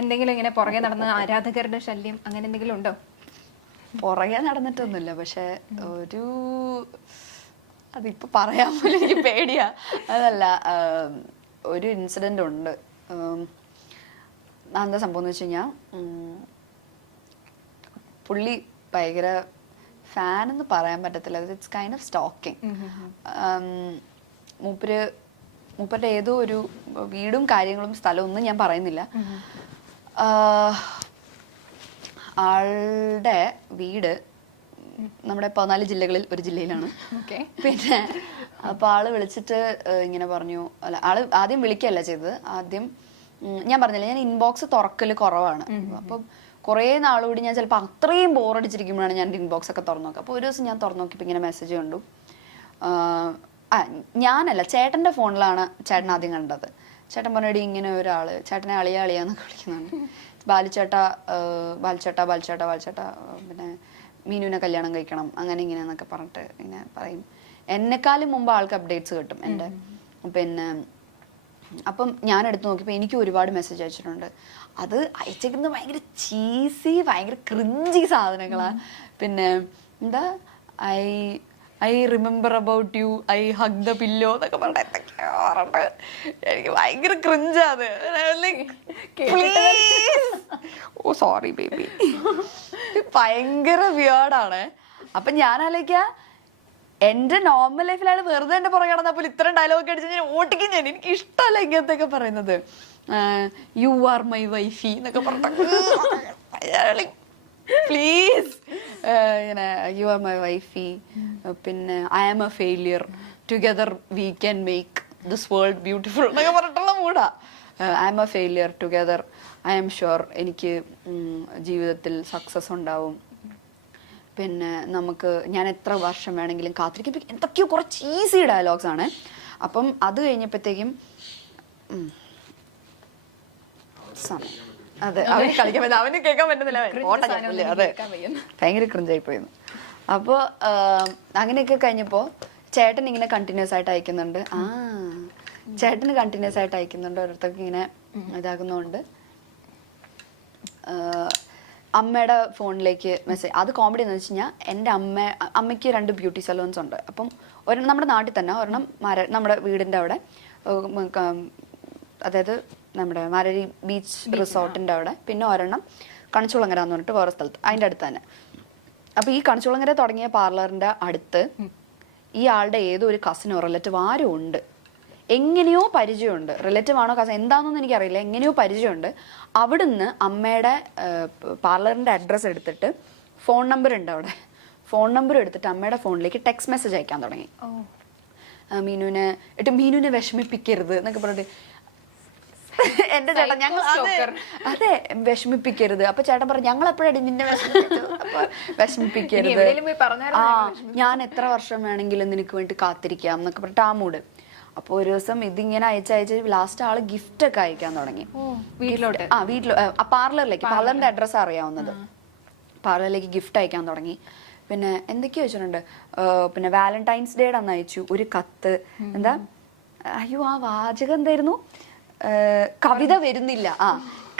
എന്തെങ്കിലും ഇങ്ങനെ പുറകെ നടന്ന ആരാധകരുടെ ശല്യം അങ്ങനെ എന്തെങ്കിലും ഉണ്ടോ? പുറകെ നടന്നിട്ടൊന്നുമില്ല. പക്ഷെ ഒരു അതിപ്പോ പറയാൻ പോലും എനിക്ക് പേടിയാ. അതല്ല ഒരു ഇൻസിഡന്റ് ഉണ്ട്. എന്താ സംഭവം എന്ന് വെച്ച് കഴിഞ്ഞാൽ പുള്ളി ഭയങ്കര ഫാൻ എന്ന് പറയാൻ പറ്റത്തില്ല. ഇറ്റ്സ് കൈൻഡ് ഓഫ് സ്റ്റോക്കിംഗ് മൂപ്പര് മൂപ്പരുടെ ഏതോ ഒരു വീടും കാര്യങ്ങളും സ്ഥലവും ഒന്നും ഞാൻ പറയുന്നില്ല. ആളുടെ വീട് നമ്മുടെ പതിനാല് ജില്ലകളിൽ ഒരു ജില്ലയിലാണ്. ഓക്കെ. പിന്നെ അപ്പൊ ആൾ വിളിച്ചിട്ട് ഇങ്ങനെ പറഞ്ഞു. അല്ല ആൾ ആദ്യം വിളിക്കല്ല ചെയ്തത്. ആദ്യം ഞാൻ പറഞ്ഞില്ല ഞാൻ ഇൻബോക്സ് തുറക്കൽ കുറവാണ്. അപ്പം കുറേ നാളുകൂടി ഞാൻ ചിലപ്പോൾ അത്രയും ബോറടിച്ചിരിക്കുമ്പോഴാണ് ഞാൻ ഇൻബോക്സ് ഒക്കെ തുറന്നു നോക്കുക. അപ്പോൾ ഒരു ദിവസം ഞാൻ തുറന്നു നോക്കിയപ്പോൾ ഇങ്ങനെ മെസ്സേജ് കണ്ടു. ആ ഞാനല്ല ചേട്ടന്റെ ഫോണിലാണ് ചേട്ടൻ ആദ്യം കണ്ടത്. ചേട്ടൻ പറഞ്ഞടി ഇങ്ങനെ ഒരാൾ. ചേട്ടനെ അളിയ അളിയാന്നൊക്കെ കളിക്കുന്നുണ്ട് ബാലിച്ചേട്ട ബാലിച്ചേട്ട ബാലിച്ചേട്ട ബാലിച്ചേട്ട പിന്നെ മീനുവിനെ കല്യാണം കഴിക്കണം അങ്ങനെ ഇങ്ങനെ എന്നൊക്കെ പറഞ്ഞിട്ട് ഇങ്ങനെ പറയും. എന്നെക്കാളും മുമ്പ് ആൾക്ക് അപ്ഡേറ്റ്സ് കിട്ടും എന്റെ. പിന്നെ അപ്പം ഞാൻ എടുത്ത് നോക്കിയപ്പോൾ എനിക്ക് ഒരുപാട് മെസ്സേജ് അയച്ചിട്ടുണ്ട്. അത് അയച്ചേക്കുന്നത് ഭയങ്കര ചീസി ഭയങ്കര ക്രിഞ്ചി സാധനങ്ങളാണ് പിന്നെ എന്താ? I I remember about you I hug the pillow എന്നൊക്കെ പറഞ്ഞിട്ട് എന്തൊക്കെയോ പറഞ്ഞിട്ട് എനിക്ക് ഭയങ്കര ക്രിഞ്ചാത് ഓ സോറി ബേബി ഭയങ്കര വിയേർഡാണ് അപ്പൊ ഞാൻ ആലോചിക്ക എന്റെ നോർമൽ ലൈഫിൽ അയാൾ വെറുതെ എന്റെ പുറകെ നടന്നപ്പോൾ ഇത്രയും ഡയലോഗ് അടിച്ച് ഞാൻ ഓട്ടിക്കും ഞാൻ എനിക്ക് ഇഷ്ടമല്ല ഇങ്ങനത്തെ ഒക്കെ പറയുന്നത്. യു ആർ മൈ വൈഫി എന്നൊക്കെ പറഞ്ഞിട്ട്. പ്ലീസ് ഇങ്ങനെ യു ആർ മൈ വൈഫി പിന്നെ I am a failure together we can make this world beautiful എന്നൊക്കെ പറഞ്ഞിട്ടുള്ള മൂടാ. I am a failure together I am sure എനിക്ക് ജീവിതത്തിൽ സക്സസ് ഉണ്ടാവും. പിന്നെ നമുക്ക് ഞാൻ എത്ര വർഷം വേണമെങ്കിലും കാത്തിരിക്കും. എന്തൊക്കെയോ കുറച്ച് ഈസി ഡയലോഗ്സ് ആണ്. അപ്പം അത് കഴിഞ്ഞപ്പോഴത്തേക്കും സമയം. അതെ അവന് കളിക്കാൻ പറ്റും അവന് കേൾക്കാൻ പറ്റുന്നില്ല. അവൻ. ഓട്ടം അതെ. ഭയങ്കര ക്രിഞ്ചായി പോയിരുന്നു അപ്പോൾ അങ്ങനെയൊക്കെ കഴിഞ്ഞപ്പോൾ ചേട്ടൻ ഇങ്ങനെ കണ്ടിന്യൂസ് ആയിട്ട് അയക്കുന്നുണ്ട്. ആ ചേട്ടന് കണ്ടിന്യൂസ് ആയിട്ട് അയക്കുന്നുണ്ട്. ഓരോരുത്തർക്ക് ഇങ്ങനെ ഇതാകുന്നതുകൊണ്ട് ആഹ് അമ്മയുടെ ഫോണിലേക്ക് മെസ്സേജ് അത് കോമഡി എന്ന് വെച്ച് കഴിഞ്ഞാൽ എന്റെ അമ്മ അമ്മയ്ക്ക് രണ്ട് ബ്യൂട്ടി സലൂൺസ് ഉണ്ട്. അപ്പം ഒരെണ്ണം നമ്മുടെ നാട്ടിൽ തന്നെ ഒരെണ്ണം മര നമ്മുടെ വീടിന്റെ അവിടെ. ഉം, ഉം, ക- അതായത് നമ്മുടെ മാരരി ബീച്ച് റിസോർട്ടിന്റെ അവിടെ. പിന്നെ ഒരെണ്ണം കണിച്ചുളങ്ങര എന്ന് പറഞ്ഞിട്ട് വേറെ സ്ഥലത്ത് അതിന്റെ അടുത്ത് തന്നെ. അപ്പോൾ ഈ കണിച്ചുളങ്ങര തുടങ്ങിയ പാർലറിന്റെ അടുത്ത് ഈ ആളുടെ ഏതോ ഒരു കസിനോ റിലേറ്റീവ് ആരും ഉണ്ട്. എങ്ങനെയോ പരിചയമുണ്ട്. റിലേറ്റീവ് ആണോ കസിൻ എന്താണെന്നൊന്നും എനിക്കറിയില്ല. എങ്ങനെയോ പരിചയമുണ്ട്. അവിടുന്ന് അമ്മയുടെ പാർലറിന്റെ അഡ്രസ്സ് എടുത്തിട്ട് ഫോൺ നമ്പർ ഉണ്ട് അവിടെ. ഫോൺ നമ്പർ എടുത്തിട്ട് അമ്മയുടെ ഫോണിലേക്ക് ടെക്സ്റ്റ് മെസ്സേജ് അയക്കാൻ തുടങ്ങി. മീനുവിനെ എട്ട് മീനുവിനെ വിഷമിപ്പിക്കരുത് എന്നൊക്കെ പറഞ്ഞിട്ട് എന്റെ ചേട്ടൻ ഞങ്ങൾ അതെ, വിഷമിപ്പിക്കരുത്. അപ്പൊ ചേട്ടൻ പറഞ്ഞു ഞങ്ങൾ എപ്പോഴാണ് നിന്നെ വിഷമിപ്പിക്കരുത്. ആ ഞാൻ എത്ര വർഷം വേണമെങ്കിലും നിനക്ക് വേണ്ടി കാത്തിരിക്കാം എന്നൊക്കെ പറഞ്ഞിട്ട് ആ മൂഡ് അപ്പൊ ഒരു ദിവസം ഇതിങ്ങനെ അയച്ചയച്ച് ലാസ്റ്റ് ആൾ ഗിഫ്റ്റ് ഒക്കെ അയക്കാൻ തുടങ്ങി. വീട്ടിലോട്ട്? ആ വീട്ടിലോ ആ പാർലറിലേക്ക് പാർലറിന്റെ അഡ്രസ്സ് അറിയാവുന്നത്. പാർലറിലേക്ക് ഗിഫ്റ്റ് അയക്കാൻ തുടങ്ങി. പിന്നെ എന്തൊക്കെയോ വെച്ചിട്ടുണ്ട്. പിന്നെ വാലന്റൈൻസ് ഡേയുടെ അന്ന് അയച്ചു. ഒരു കത്ത്. എന്താ? അയ്യോ ആ വാചകം എന്തായിരുന്നു? കവിത വരുന്നില്ല. ആ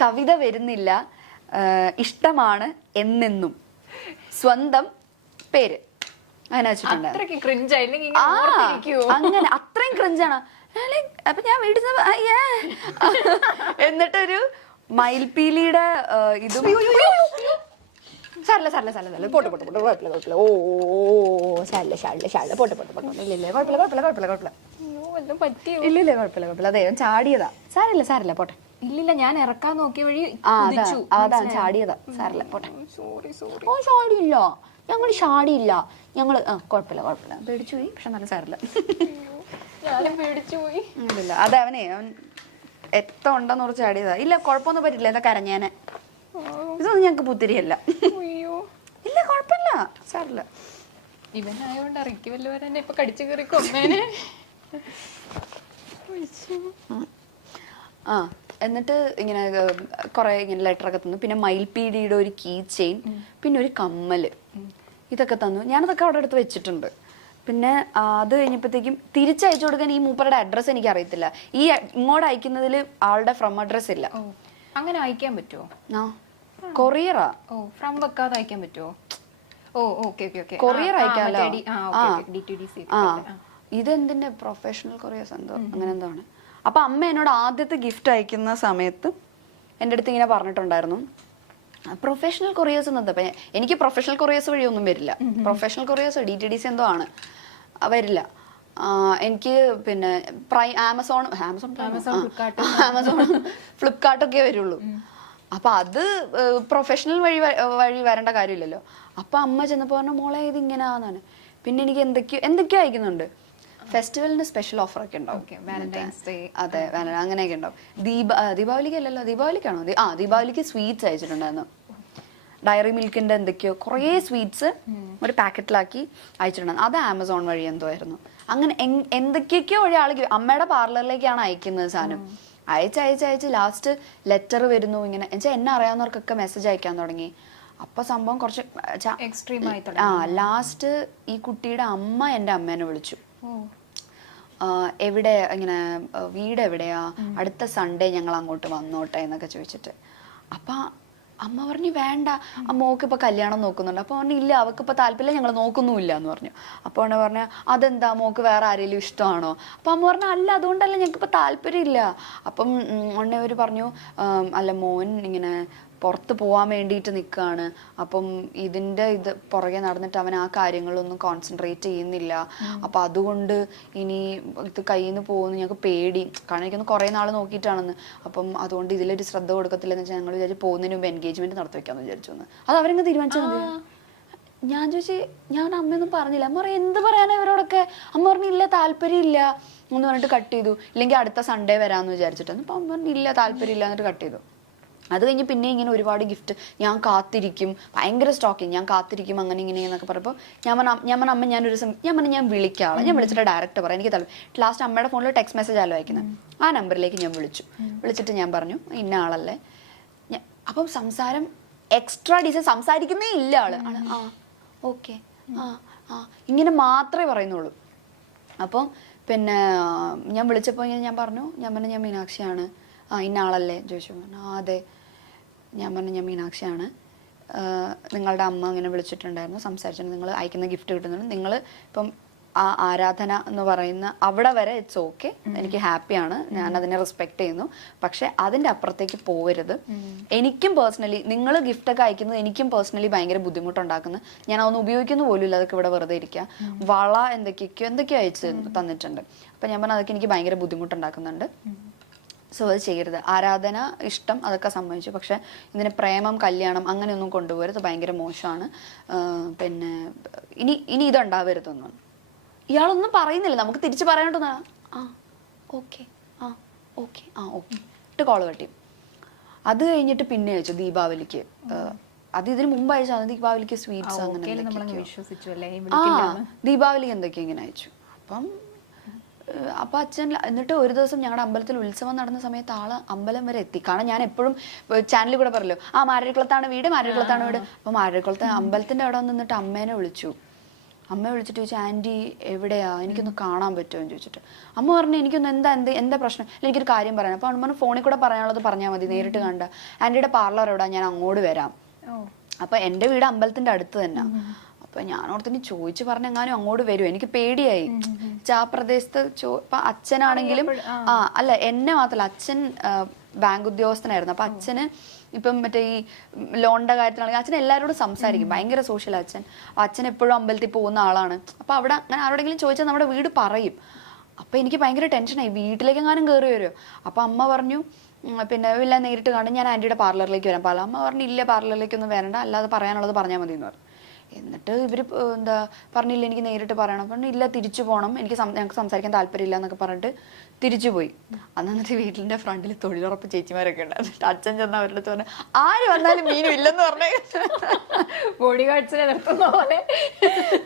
കവിത വരുന്നില്ല. ഇഷ്ടമാണ് എന്നെന്നും. സ്വന്തം പേര്. അങ്ങനെ വെച്ചിട്ടുണ്ട്. അങ്ങനെ അത്രയും ക്രിഞ്ചാണ് അപ്പൊ ഞാൻ വീട്ടിൽ എന്നിട്ടൊരു മയിൽപീലിയുടെ ഇതും. സാരല്ല സാരല്ല സാരല്ല സാരല്ല. പോട്ടെ പോട്ടെ പോട്ടെ. കുഴപ്പമില്ല കുഴപ്പമില്ല. ഓ സാരല്ല സാരല്ല സാരല്ല. പോട്ടെ പോട്ടെ പോട്ടെ. ഇല്ല ഇല്ല. കുഴപ്പമില്ല കുഴപ്പമില്ല കുഴപ്പമില്ല കുഴപ്പമില്ല. അയ്യോ പറ്റിയോ? ഇല്ല ഇല്ല കുഴപ്പമില്ല കുഴപ്പമില്ല. അതെ അവൻ ചാടിയതാ. സാരല്ല സാരല്ല പോട്ടെ. ഇല്ലില്ല ഞാൻ ഇറക്കാൻ നോക്കിയ വഴി അതാ ചാടിയതാ. സാരല്ല പോട്ടെ. സോറി സോറി ഓ ചാടിയില്ല. ഞങ്ങൾ ചാടിയില്ല. ഞങ്ങൾ ആ കുഴപ്പമില്ല കുഴപ്പമില്ല. പേടിച്ചു പോയി പക്ഷെ നല്ല സാരല്ല. ഞാനും പേടിച്ചു പോയി. ഇല്ല അത് അവനെ അവൻ എത്ര ഉണ്ടെന്ന് കുറച്ച് ചാടിയതാ. ഇല്ല കുഴപ്പമൊന്നും പറ്റില്ല എന്താ കരഞ്ഞേനെ. ഇതൊന്നും ഞങ്ങൾക്ക് പുത്തിരിയല്ല. അയ്യോ. ഇല്ല കുഴപ്പമില്ല സാറില്ല ഇവനായോണ്ട് അറിയിക്കുമല്ലോ എന്നെ ഇപ്പൊ കടിച്ചു കയറി കൊന്നേനെ. ആ എന്നിട്ട് ഇങ്ങനെ കുറെ ഇങ്ങനെ ലെറ്റർ ഒക്കെ തന്നു. പിന്നെ മയിൽപീടിയുടെ ഒരു കീ ചെയിൻ പിന്നെ ഒരു കമ്മൽ. ഇതൊക്കെ തന്നു. ഞാനതൊക്കെ അവിടെ അടുത്ത് വെച്ചിട്ടുണ്ട്. പിന്നെ അത് കഴിഞ്ഞപ്പോഴത്തേക്കും തിരിച്ചയച്ചു കൊടുക്കാൻ ഈ മൂപ്പറുടെ അഡ്രസ്സ് എനിക്ക് അറിയത്തില്ല ഈ ഇങ്ങോട്ട് അയക്കുന്നതിൽ ആളുടെ ഫ്രം അഡ്രസ്സ് ഇല്ല. അങ്ങനെ അയക്കാൻ പറ്റുമോ ആ കൊറിയറാ ഓ ഫ്രം വെക്കാതെ അയക്കാൻ പറ്റുമോ ഓ ഓക്കെ ഓക്കെ ഓക്കെ. കൊറിയർ അയക്കാമല്ലോ ആ. ഇതെന്തിന്റെ പ്രൊഫഷണൽ കൊറിയേഴ്സ് എന്തോ? അങ്ങനെ എന്തോ ആണ്. അപ്പൊ അമ്മ എന്നോട് ആദ്യത്തെ ഗിഫ്റ്റ് അയക്കുന്ന സമയത്ത് എന്റെ അടുത്ത് ഇങ്ങനെ പറഞ്ഞിട്ടുണ്ടായിരുന്നു. പ്രൊഫഷണൽ കൊറിയേഴ്സ് എന്നത് അപ്പൊ എനിക്ക് പ്രൊഫഷണൽ കൊറിയേഴ്സ് വഴി ഒന്നും വരില്ല. Professional couriers D T D C എന്തോ ആണ്. വരില്ല. എനിക്ക് പിന്നെ പ്രൈ ആമസോൺ ആമസോൺ ആമസോൺ, ആമസോൺ ഫ്ലിപ്കാർട്ടൊക്കെ വരുള്ളൂ. അപ്പൊ അത് പ്രൊഫഷണൽ വഴി വഴി വരേണ്ട കാര്യമില്ലല്ലോ. അപ്പൊ അമ്മ ചെന്നപ്പോ പറഞ്ഞു മോളെ ഇത് ഇങ്ങനെയാന്നാണ് പിന്നെ എനിക്ക് എന്തൊക്കെയോ എന്തൊക്കെയോ അയക്കുന്നുണ്ട്. ഫെസ്റ്റിവലിന് സ്പെഷ്യൽ ഓഫർ ഒക്കെ ഉണ്ടാവും ഡേ അതെ അങ്ങനെയൊക്കെ ഉണ്ടാവും. ദീപ ദീപാവലിക്ക് അല്ലല്ലോ ദീപാവലിക്കാണോ? ആ ദീപാവലിക്ക് സ്വീറ്റ്സ് അയച്ചിട്ടുണ്ടായിരുന്നു. ഡയറി മിൽക്കിന്റെ എന്തൊക്കെയോ കുറേ സ്വീറ്റ്സ് ഒരു പാക്കറ്റിലാക്കി അയച്ചിട്ടുണ്ടായിരുന്നു. അത് ആമസോൺ വഴി എന്തോ ആയിരുന്നു. അങ്ങനെ എന്തൊക്കെയൊക്കെയോ വഴി ആൾ അമ്മയുടെ പാർലറിലേക്കാണ് അയക്കുന്നത് സാധനം. അയച്ച് അയച്ച് അയച്ച് ലാസ്റ്റ് ലെറ്റർ വരുന്നു ഇങ്ങനെ. എന്നുവെച്ചാൽ എന്നെ അറിയാവുന്നവർക്കൊക്കെ മെസ്സേജ് അയക്കാൻ തുടങ്ങി. അപ്പൊ സംഭവം കുറച്ച് എക്സ്ട്രീം ആയി ആ ലാസ്റ്റ് ഈ കുട്ടിയുടെ അമ്മ എന്റെ അമ്മേനെ വിളിച്ചു. എവിടെ ഇങ്ങനെ വീട് എവിടെയാ? അടുത്ത സൺഡേ ഞങ്ങൾ അങ്ങോട്ട് വന്നോട്ടെ എന്നൊക്കെ ചോദിച്ചിട്ട്. അപ്പൊ അമ്മ പറഞ്ഞു വേണ്ട ആ മോക്ക് ഇപ്പൊ കല്യാണം നോക്കുന്നുണ്ട്. അപ്പൊ പറഞ്ഞു ഇല്ല അവൾക്ക് ഇപ്പൊ താല്പര്യം ഞങ്ങൾ നോക്കുന്നുമില്ല എന്ന് പറഞ്ഞു. അപ്പൊ അവനെ പറഞ്ഞ അതെന്താ മോക്ക് വേറെ ആരെങ്കിലും ഇഷ്ടമാണോ? അപ്പൊ അമ്മ പറഞ്ഞു അല്ല അതുകൊണ്ടല്ല ഞങ്ങൾക്ക് ഇപ്പൊ താല്പര്യമില്ല. അപ്പം ഉണ്ണെ അവർ പറഞ്ഞു അല്ല മോൻ ഇങ്ങനെ പുറത്ത് പോകാൻ വേണ്ടിയിട്ട് നിൽക്കുകയാണ് അപ്പം ഇതിന്റെ ഇത് പുറകെ നടന്നിട്ട് അവൻ ആ കാര്യങ്ങളൊന്നും കോൺസെൻട്രേറ്റ് ചെയ്യുന്നില്ല. അപ്പം അതുകൊണ്ട് ഇനി ഇത് കയ്യിൽ നിന്ന് പോകുന്നു ഞങ്ങൾക്ക് പേടി. കാരണം എനിക്കൊന്ന് കുറേ നാൾ നോക്കിയിട്ടാണെന്ന്. അപ്പം അതുകൊണ്ട് ഇതിലൊരു ശ്രദ്ധ കൊടുക്കത്തില്ലെന്ന് വെച്ചാൽ ഞങ്ങൾ വിചാരിച്ചു പോകുന്നതിന് മുമ്പ് എൻഗേജ്മെന്റ് നടത്തി വെക്കാമെന്ന് വിചാരിച്ചു അത് അവരങ്ങ് തീരുമാനിച്ചാൽ മതി? ഞാൻ ചോദിച്ചു ഞാൻ അമ്മയൊന്നും പറഞ്ഞില്ല. അമ്മ പറയും എന്ത് പറയാനാ ഇവരോടൊക്കെ? അമ്മ പറഞ്ഞു ഇല്ല താല്പര്യമില്ല. എന്ന് പറഞ്ഞിട്ട് കട്ട് ചെയ്തു. ഇല്ലെങ്കിൽ അടുത്ത സൺഡേ വരാമെന്ന് വിചാരിച്ചിട്ടാണ് അപ്പം അമ്മ പറഞ്ഞില്ല താല്പര്യമില്ല എന്നിട്ട് കട്ട് ചെയ്തു. അത് കഴിഞ്ഞ് പിന്നെ ഇങ്ങനെ ഒരുപാട് ഗിഫ്റ്റ് ഞാൻ കാത്തിരിക്കും. ഭയങ്കര സ്റ്റോക്കിങ് ഞാൻ കാത്തിരിക്കും അങ്ങനെ ഇങ്ങനെ എന്നൊക്കെ പറയുമ്പോൾ ഞാൻ പറഞ്ഞ ഞാൻ പറഞ്ഞ അമ്മ ഞാനൊരു ഞാൻ പറഞ്ഞ ഞാൻ വിളിക്കാം ഞാൻ വിളിച്ചിട്ട് ഡയറക്റ്റ് പറയാം. എനിക്ക് തല ലാസ്റ്റ് അമ്മയുടെ ഫോണിൽ ടെക്സ്റ്റ് മെസ്സേജ് ആലോ അയക്കുന്നത് ആ നമ്പറിലേക്ക് ഞാൻ വിളിച്ചു. വിളിച്ചിട്ട് ഞാൻ പറഞ്ഞു ഇന്ന ആളല്ലേ. അപ്പം സംസാരം എക്സ്ട്രാ ഡീസൻ സംസാരിക്കുന്നേ ഇല്ല ആൾ. ആൾ ആ ഓക്കെ ആ ആ ഇങ്ങനെ മാത്രമേ പറയുന്നുള്ളൂ. അപ്പം പിന്നെ ഞാൻ വിളിച്ചപ്പോൾ ഇങ്ങനെ ഞാൻ പറഞ്ഞു ഞാൻ പറഞ്ഞു ഞാൻ മീനാക്ഷിയാണ്. ആ ഇന്ന ആളല്ലേ? ചോദിച്ചു. പറഞ്ഞു ആ അതെ. ഞാൻ പറഞ്ഞു ഞാൻ മീനാക്ഷിയാണ്. നിങ്ങളുടെ അമ്മ അങ്ങനെ വിളിച്ചിട്ടുണ്ടായിരുന്നു സംസാരിച്ചിട്ട് നിങ്ങൾ അയക്കുന്ന ഗിഫ്റ്റ് കിട്ടുന്നുണ്ട്. നിങ്ങൾ ഇപ്പം ആ ആരാധന എന്ന് പറയുന്ന അവിടെ വരെ ഇറ്റ്സ് ഓക്കെ എനിക്ക് ഹാപ്പിയാണ് ഞാൻ അതിനെ റെസ്പെക്ട് ചെയ്യുന്നു. പക്ഷെ അതിന്റെ അപ്പുറത്തേക്ക് പോകരുത് എനിക്കും പേഴ്സണലി നിങ്ങൾ ഗിഫ്റ്റ് ഒക്കെ അയക്കുന്നത് എനിക്കും പേഴ്സണലി ഭയങ്കര ബുദ്ധിമുട്ടുണ്ടാക്കുന്നു. ഞാൻ അതൊന്നും ഉപയോഗിക്കുന്നു പോലും ഇല്ല. അതൊക്കെ ഇവിടെ വെറുതെ ഇരിക്കുക വള എന്തൊക്കെയൊക്കെയോ എന്തൊക്കെയോ അയച്ച് തന്നിട്ടുണ്ട്. അപ്പം ഞാൻ പറഞ്ഞു അതൊക്കെ എനിക്ക് ഭയങ്കര ബുദ്ധിമുട്ടുണ്ടാക്കുന്നുണ്ട്. സോ അത് ചെയ്യരുത്. ആരാധന ഇഷ്ടം അതൊക്കെ സംബന്ധിച്ചു പക്ഷേ ഇതിന് പ്രേമം കല്യാണം അങ്ങനെയൊന്നും കൊണ്ടുപോകരുത്. ഭയങ്കര മോശമാണ്. പിന്നെ ഇനി ഇനി ഇതുണ്ടാവരുതൊന്നും. ഇയാളൊന്നും പറയുന്നില്ല. നമുക്ക് തിരിച്ച് പറയാനോട്ടൊന്നാ ആ ഓക്കെ. ആ ഓക്കെ. ആ ഓക്കെ. ഇട്ട് കോൾ കട്ടി അത് കഴിഞ്ഞിട്ട് പിന്നെ അയച്ചു ദീപാവലിക്ക്. അത് ഇതിന് മുമ്പ് അയച്ചു. ദീപാവലിക്ക് സ്വീറ്റ്സ് അങ്ങനെ ആ ദീപാവലിക്ക് ദീപാവലി എന്തൊക്കെയോ ഇങ്ങനെ അയച്ചു. അപ്പം അപ്പൊ അച്ഛൻ എന്നിട്ട് ഒരു ദിവസം ഞങ്ങളുടെ അമ്പലത്തിൽ ഉത്സവം നടന്ന സമയത്ത് ആൾ അമ്പലം വരെ എത്തി. കാരണം ഞാൻ എപ്പോഴും ചാനലിൽ കൂടെ പറയല്ലോ ആ മാരക്കുളത്താണ് വീട് മാരക്കുളത്താണ് വീട്. അപ്പൊ മാരക്കുളത്ത് അമ്പലത്തിന്റെ അവിടെ നിന്നിട്ട് അമ്മേനെ വിളിച്ചു. അമ്മ വിളിച്ചിട്ട് ചോദിച്ചു ആന്റി എവിടെയാ? എനിക്കൊന്ന് കാണാൻ പറ്റുമോ? എന്ന് ചോദിച്ചിട്ട്. അമ്മ പറഞ്ഞു എനിക്കൊന്ന് എന്താ എന്ത് എന്താ പ്രശ്നം? എനിക്കൊരു കാര്യം പറയാം അപ്പൊ അമ്മ ഫോണിൽ കൂടെ പറയാനുള്ളത് പറഞ്ഞാൽ മതി നേരിട്ട് കണ്ട. ആന്റിയുടെ പാർലർ എവിടെയാ ഞാൻ അങ്ങോട്ട് വരാം. അപ്പോൾ അപ്പൊ എന്റെ വീട് അമ്പലത്തിന്റെ അടുത്ത് തന്നെ. അപ്പൊ ഞാൻ ഓർത്തിന് ചോദിച്ചു പറഞ്ഞെങ്ങാനും അങ്ങോട്ട് വരും. എനിക്ക് പേടിയായി. ആ പ്രദേശത്ത് ചോ- ഇപ്പൊ അച്ഛനാണെങ്കിലും ആ. അല്ല എന്നെ മാത്രല്ല അച്ഛൻ ബാങ്ക് ഉദ്യോഗസ്ഥനായിരുന്നു. അപ്പൊ അച്ഛന് ഇപ്പം മറ്റേ ഈ ലോണിന്റെ കാര്യത്തിലാണെങ്കിൽ അച്ഛൻ എല്ലാവരോടും സംസാരിക്കും. ഭയങ്കര സോഷ്യൽ അച്ഛൻ. അച്ഛൻ എപ്പോഴും അമ്പലത്തിൽ പോകുന്ന ആളാണ്. അപ്പൊ അവിടെ അങ്ങനെ ആരോടെങ്കിലും ചോദിച്ചാൽ നമ്മുടെ വീട് പറയും. അപ്പൊ എനിക്ക് ഭയങ്കര ടെൻഷനായി. വീട്ടിലേക്ക് എങ്ങാനും കയറി വരുമോ അപ്പൊ അമ്മ പറഞ്ഞു പിന്നെ എല്ലാം നേരിട്ട് കാണും ഞാൻ ആന്റിയുടെ പാർലറിലേക്ക് വരാം. പാല അമ്മ പറഞ്ഞു ഇല്ല പാർലറിലേക്കൊന്നും വരണ്ട. അല്ലാതെ പറയാനുള്ളത് പറഞ്ഞാൽ മതി എന്ന് പറഞ്ഞു. എന്നിട്ട് ഇവർ എന്താ പറഞ്ഞില്ല എനിക്ക് നേരിട്ട് പറയണം. പറഞ്ഞു ഇല്ല തിരിച്ചു പോകണം എനിക്ക് ഞങ്ങൾക്ക് സംസാരിക്കാൻ താല്പര്യമില്ല എന്നൊക്കെ പറഞ്ഞിട്ട് തിരിച്ചു പോയി. അന്ന് എന്നിട്ട് വീട്ടിന്റെ ഫ്രണ്ടിൽ തൊഴിലുറപ്പ് ചേച്ചിമാരൊക്കെ ഉണ്ട് എന്നിട്ട് അച്ഛൻ ചെന്ന് അവരുടെ അടുത്ത് പറഞ്ഞു ആര് വന്നാലും മീനും ഇല്ലെന്ന് പറഞ്ഞേ. ബോഡി ഗാർഡ്സിനെ നിർത്തുന്ന പോലെ.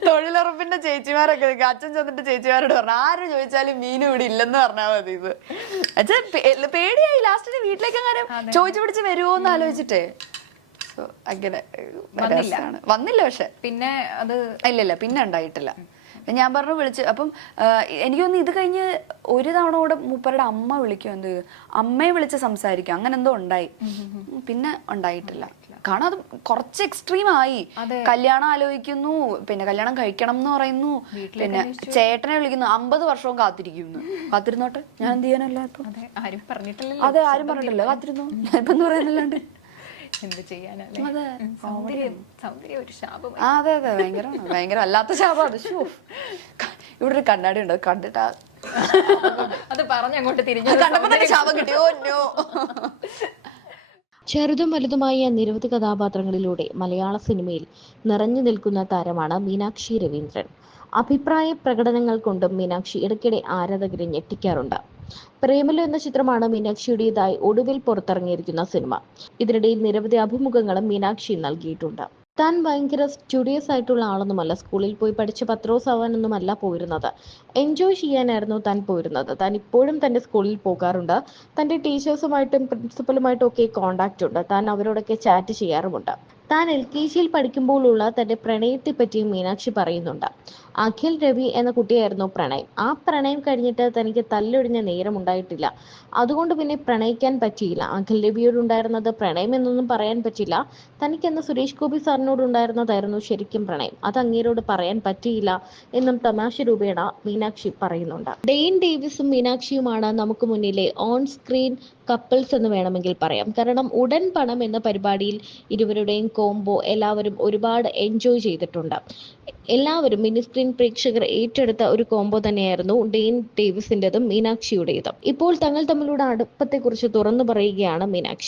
തൊഴിലുറപ്പിന്റെ ചേച്ചിമാരൊക്കെ. അച്ഛൻ ചെന്നിട്ട് ചേച്ചിമാരോട് പറഞ്ഞു ആര് ചോദിച്ചാലും മീനും ഇവിടെ ഇല്ലെന്ന് പറഞ്ഞാൽ മതി ഇത്. അച്ഛൻ പേടിയായി. ലാസ്റ്റിന് വീട്ടിലേക്ക് അങ്ങനെ ചോദിച്ചു പിടിച്ച് വരുമോ എന്ന് ആലോചിച്ചിട്ടേ. അങ്ങനെ വന്നില്ല. പക്ഷെ. പിന്നെ അത് ഇല്ല ഇല്ല പിന്നെ ഉണ്ടായിട്ടില്ല. ഞാൻ പറഞ്ഞു വിളിച്ച് അപ്പം എനിക്ക് തോന്നുന്നു ഇത് കഴിഞ്ഞ് ഒരു തവണ കൂടെ മൂപ്പരുടെ അമ്മ വിളിക്കും. എന്ത് അമ്മയെ വിളിച്ച് സംസാരിക്കും. അങ്ങനെ എന്തോ ഉണ്ടായി. പിന്നെ ഉണ്ടായിട്ടില്ല. കാരണം അത് കുറച്ച് എക്സ്ട്രീം ആയി. കല്യാണം ആലോചിക്കുന്നു പിന്നെ കല്യാണം കഴിക്കണം എന്ന് പറയുന്നു പിന്നെ ചേട്ടനെ വിളിക്കുന്നു. അമ്പത് വർഷവും കാത്തിരിക്കുന്നു. കാത്തിരുന്നോട്ടെ? ഞാൻ എന്ത് ചെയ്യാനല്ല അതെ ആരും പറഞ്ഞിട്ടില്ല അതെ ആരും പറഞ്ഞിട്ടില്ല. കാത്തിരുന്നു? ഞാൻ ഇപ്പൊ പറയാനല്ലാണ്ട് എന്ത് ചെയ്യാനല്ലേ? അതെ. സൗന്ദര്യം. സൗന്ദര്യം. ഒരു ശാപം. ആ അതെ അതെ ഭയങ്കര ഭയങ്കര അല്ലാത്ത ശാപമാണ് ഇവിടെ ഒരു കണ്ണാടി ഉണ്ട് കണ്ടിട്ടാ. അത് പറഞ്ഞങ്ങോട്ട് തിരിഞ്ഞു കണ്ടപ്പോ തന്നെ ശാപം കിട്ടിയോ നോ. ചെറുതും വലുതുമായ നിരവധി കഥാപാത്രങ്ങളിലൂടെ മലയാള സിനിമയിൽ നിറഞ്ഞു നിൽക്കുന്ന താരമാണ് മീനാക്ഷി രവീന്ദ്രൻ. അഭിപ്രായ പ്രകടനങ്ങൾ കൊണ്ടും മീനാക്ഷി ഇടയ്ക്കിടെ ആരാധകരെ ഞെട്ടിക്കാറുണ്ട്. പ്രേമലു എന്ന ചിത്രമാണ് മീനാക്ഷിയുടേതായി ഒടുവിൽ പുറത്തിറങ്ങിയിരിക്കുന്ന സിനിമ. ഇതിനിടയിൽ നിരവധി അഭിമുഖങ്ങളും മീനാക്ഷി നൽകിയിട്ടുണ്ട്. താൻ ഭയങ്കര സ്റ്റുഡിയസ് ആയിട്ടുള്ള ആളൊന്നുമല്ല. സ്കൂളിൽ പോയി പഠിച്ച് പത്രോസ് ആവാനൊന്നുമല്ല പോയിരുന്നത്. എൻജോയ് ചെയ്യാനായിരുന്നു താൻ പോയിരുന്നത്. താൻ ഇപ്പോഴും തന്റെ സ്കൂളിൽ പോകാറുണ്ട്. തന്റെ ടീച്ചേഴ്സുമായിട്ടും പ്രിൻസിപ്പലുമായിട്ടും ഒക്കെ കോണ്ടാക്റ്റ് ഉണ്ട്. താൻ അവരോടൊക്കെ ചാറ്റ് ചെയ്യാറുമുണ്ട്. താൻ എൽ കെ ജിയിൽ പഠിക്കുമ്പോഴുള്ള തന്റെ പ്രണയത്തെ പറ്റിയും മീനാക്ഷി പറയുന്നുണ്ട്. അഖിൽ രവി എന്ന കുട്ടിയായിരുന്നു പ്രണയം. ആ പ്രണയം കഴിഞ്ഞിട്ട് തനിക്ക് തല്ലൊടിഞ്ഞ നേരം ഉണ്ടായിട്ടില്ല. അതുകൊണ്ട് പിന്നെ പ്രണയിക്കാൻ പറ്റിയില്ല. അഖിൽ രവിയോട് ഉണ്ടായിരുന്നത് പ്രണയം എന്നൊന്നും പറയാൻ പറ്റില്ല. തനിക്കെന്ന് സുരേഷ് ഗോപി സാറിനോട് ഉണ്ടായിരുന്നതായിരുന്നു ശരിക്കും പ്രണയം. അത് അങ്ങേരോട് പറയാൻ പറ്റിയില്ല എന്നും തമാശ രൂപേണ മീനാക്ഷി പറയുന്നുണ്ട്. ഡെയിൻ ഡേവിസും മീനാക്ഷിയുമാണ് നമുക്ക് മുന്നിലെ ഓൺ സ്ക്രീൻ കപ്പിൾസ് എന്ന് വേണമെങ്കിൽ പറയാം. കാരണം ഉടൻ പണം എന്ന പരിപാടിയിൽ ഇരുവരുടെയും കോംബോ എല്ലാവരും ഒരുപാട് എൻജോയ് ചെയ്തിട്ടുണ്ട്. എല്ലാവരും മിനി സ്ക്രീൻ പ്രേക്ഷകർ ഏറ്റെടുത്ത ഒരു കോംബോ തന്നെയായിരുന്നു ഡെയിൻ ഡേവിസിന്റെതും മീനാക്ഷിയുടേതും. ഇപ്പോൾ തങ്ങൾ തമ്മിലുള്ള അടുപ്പത്തെക്കുറിച്ച് തുറന്നു പറയുകയാണ് മീനാക്ഷി.